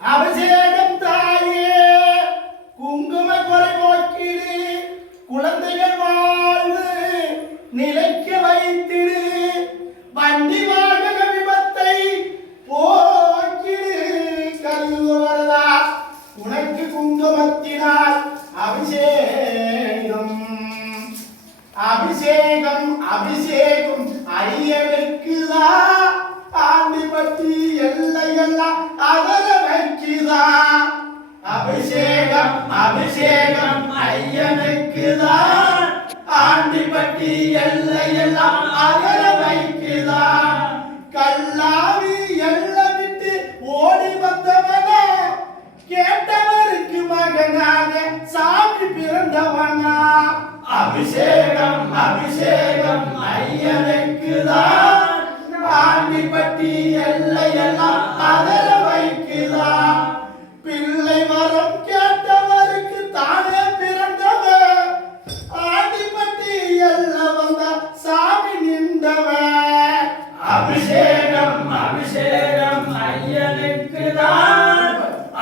அபிஷேகம் தாயே குங்கும கொலை நோக்கிடு குழந்தைகள் வாழ்வு நிலைக்க வைத்திடு வண்டி வாகன விபத்தை போக்கிடு கல்வரதா உனக்கு குங்குமத்தினால் அபிஷேகம் அபிஷேகம் அபிஷேகம் அரியனுக்குதா ஆண்டிப்பட்டி எல்லையெல்லாம் அதர வைக்குதா அபிஷேகம் அபிஷேகம் ஐயனுக்குதா ஆண்டிப்பட்டி எல்லையெல்லாம் அதர வைக்குதா கல்லாவி எல்லாம் விட்டு ஓடி வந்தவனா கேட்டவருக்கு மகனாக சாமி பிறந்தவனா அபிஷேகம் அபிஷேகம் ஐயனுக்குதான் ஆண்டிப்பட்டி எல்லையெல்லாம் அதர வைக்குதான் பிள்ளை வரம் கேட்டவருக்கு தானே பிறந்தவன் ஆண்டிப்பட்டி எல்லை வந்த சாமி நின்றவன் அபிஷேகம் அபிஷேகம் ஐயனுக்குதான்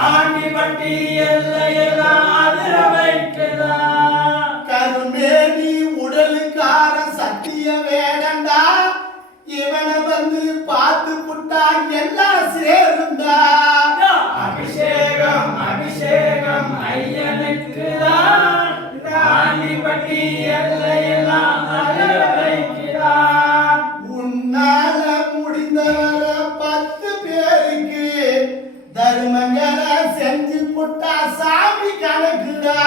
ஆண்டிப்பட்டி எல்லையெல்லாம் அதர வைக்குதான் கருமேனி உடலுக்கார சத்திய வேடண்டா இவனை வந்து பார்த்து புட்டா எல்லாம் சேருண்டா அபிஷேகம் அபிஷேகம் ஐயனுக்குதான் ஆண்டிப்பட்டி எல்லையெல்லாம் அதர வைக்கிறான் உன்னால முடிந்தவர 10 பேருக்கு தர்மங்களை செஞ்சு புட்டா சாமி கணக்குடா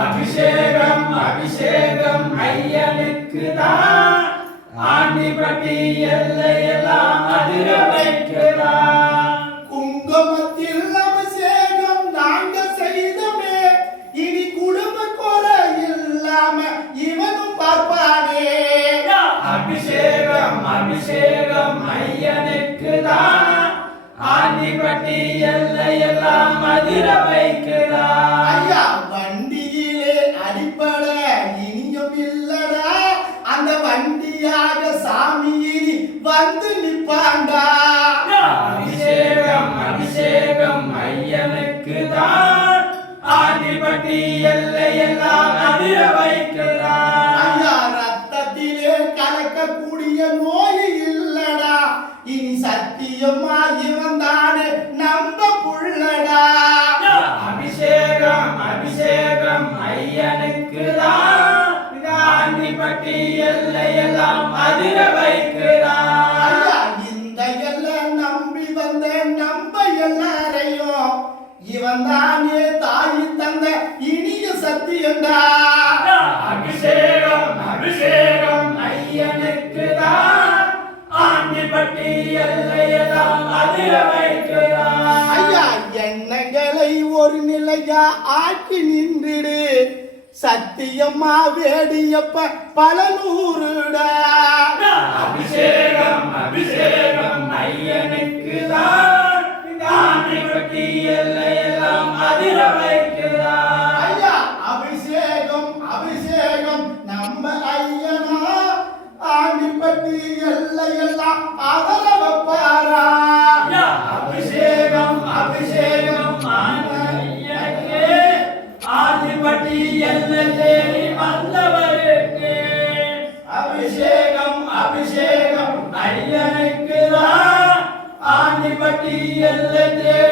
அபிஷேகம் அபிஷேகம் ஐயனுக்குதான் ஆண்டிப்பட்டி எல்லையெல்லாம் அதிர வைக்கிறான் குங்குமத்தில் அபிஷேகம் நாங்க செய்தமே இனி குடும்ப குறை இல்லாம இவனும் பார்ப்பானே அபிஷேகம் அபிஷேகம் ஐயனுக்குதான் ஆண்டிப்பட்டி எல்லையெல்லாம் அதிர வைக்கிறான் ஐயா வண்டியிலே அடிப்படை இனியும் இல்லடா அந்த வண்டியாக சாமி இனி வந்து நிப்பாண்டா அபிஷேகம் அபிஷேகம் ஐயனுக்குதான் ஆண்டிப்பட்டி எல்லையெல்லாம் அதிர வைக்கிறான் ஐயா ரத்தத்திலே கலக்கக்கூடிய நோய் இல்லடா இனி சத்தியமா இவன் தானே நம்ப புள்ளடா அபிஷேகம் அபிஷேகம் ஐயனுக்குதான் ஆண்டிப்பட்டி எல்லையெல்லாம் அதிர வைக்கிறான் ஐயா இந்த எல்லாம் நம்பி வந்த நம்ப எல்லாரையும் இவன் தானே தாய் தந்த இனிய சத்தியண்டா அபிஷேகம் அபிஷேகம் ஐயனுக்குதான் ஆண்டிப்பட்டி எல்லையெல்லாம் அதிர வைக்கிறான் ஐயா எண்ணங்களை ஒரு நிலையா ஆக்கி நின்றிடு சத்தியம்மா வேடியப்ப பல நூறுடா அபிஷேகம் அபிஷேகம் ஐயனுக்குதான் ஆண்டிப்பட்டி எல்லையெல்லாம் அதிர வைக்கிறான் ஐயா அபிஷேகம் அபிஷேகம் நம்ம ஐயனா ஆண்டிப்பட்டி எல்லையெல்லாம் அதர வைப்பாரா அபிஷேகம் அபிஷேகம் ஆண்டிப்பட்டி எல்லை தேடி வந்தவருக்கு அபிஷேகம் அபிஷேகம் ஐயனுக்குதான் ஆண்டிப்பட்டி எல்லை தேடி